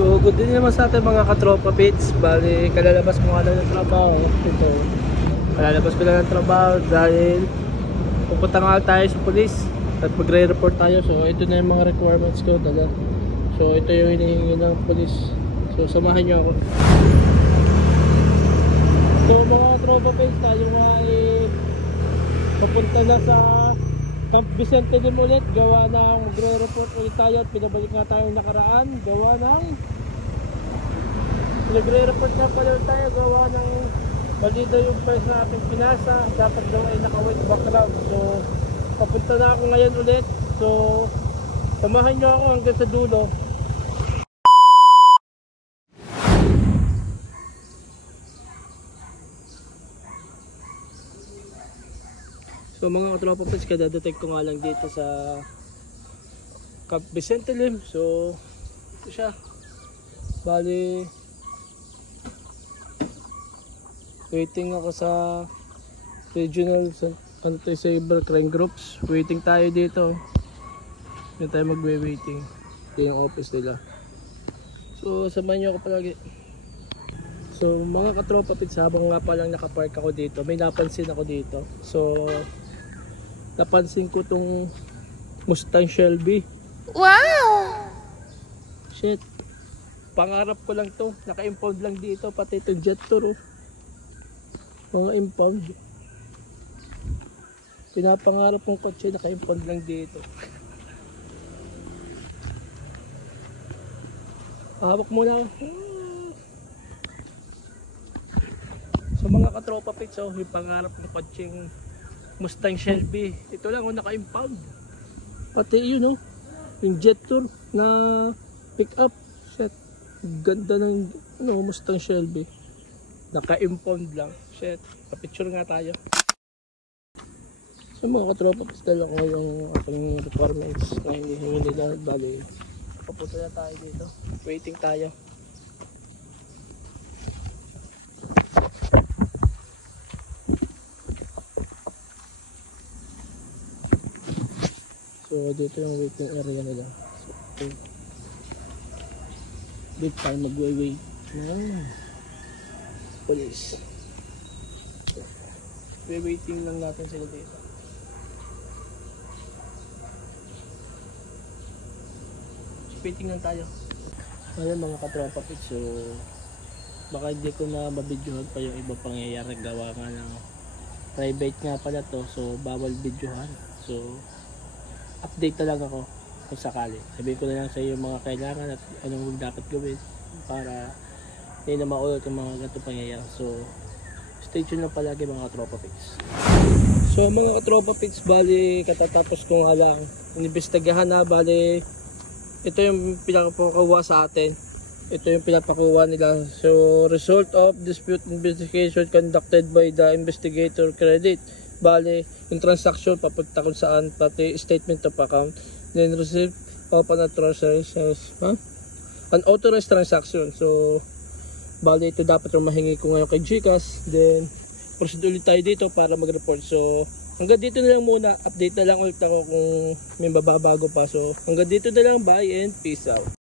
So good din naman sa ating mga katropa pits. Bali kalalabas mo nga lang ng trabaho. Ito, kalalabas ko lang ng trabaho dahil pupunta nga tayo sa police at magre-report tayo. So ito na yung mga requirements ko talaga. So ito yung hinihingi ng police. So samahan nyo ako. So mga tropa pits, tayo nga papunta na sa Camp Vicente de Mulet. Gawa ng magre-report ulit tayo at pinabalik nga tayong nakaraan. Gawa ng nagre-report nga pala tayo. Gawa ng mali daw yung price na ating pinasa. Dapat daw ay naka-white background. So papunta na ako ngayon ulit. So samahan nyo ako hanggang sa dulo. So mga katropa pits, kada-detect ko nga lang dito sa Camp Vicente Lim. So ito siya. Bali waiting ako sa regional anti-cybercrime groups. Waiting tayo dito. Hindi tayo magwe-waiting. Ito yung office nila. So samahan nyo ako palagi. So mga katropa pits, habang nga palang nakapark ako dito, may napansin ako dito. So napansin ko tong Mustang Shelby. Wow! Shit. Pangarap ko lang to. Naka-impound lang dito. Pati itong jet tour. Mga impound. Pinapangarap ng kotse. Naka-impound lang dito. Hawak muna ako. So mga katropa pits, oh, yung pangarap ng kotseng Mustang Shelby. Ito lang oh, naka-impound. Pati yun oh, yung jet tour na pick up. Shit. Ganda ng Mustang Shelby. Naka-impound lang. Shit. Pa-picture nga tayo. So mga katropa, dala ko yung aking requirements na hinihingi nila. Bali, papunta na tayo dito. Waiting tayo. So dito yung waiting area nila. So dito tayo mag-wait ng police. So, waiting lang natin sila dito. So, waiting lang tayo. Ayun mga katropa pits, so baka hindi ko na mabidyohan pa yung iba pangyayari. Gawa nga ng private nga pala to, so bawal bidyohan. So update na lang ako kung sakali. Sabihin ko na lang sa iyo yung mga kailangan at anong dapat gawin para hindi na maulit yung mga ganito pangyayari. So stay tuned lang palagi mga katropa pits. So mga katropa pits, bali katatapos ko nga lang inimbestigahan na. Bali ito yung pinapakuha sa atin. Ito yung pinapakuha nila. So result of dispute investigation conducted by the investigator credit. Bali, yung transaction papunta kung saan, pati statement of account, then receipt of unauthorized transaction. So bali ito dapat yung mahingi ko ngayon kay GCash. Then proceed ulit tayo dito para mag-report. So hanggang dito na lang muna. Update na lang ulit ako kung may mababago pa. So hanggang dito na lang. Bye and peace out.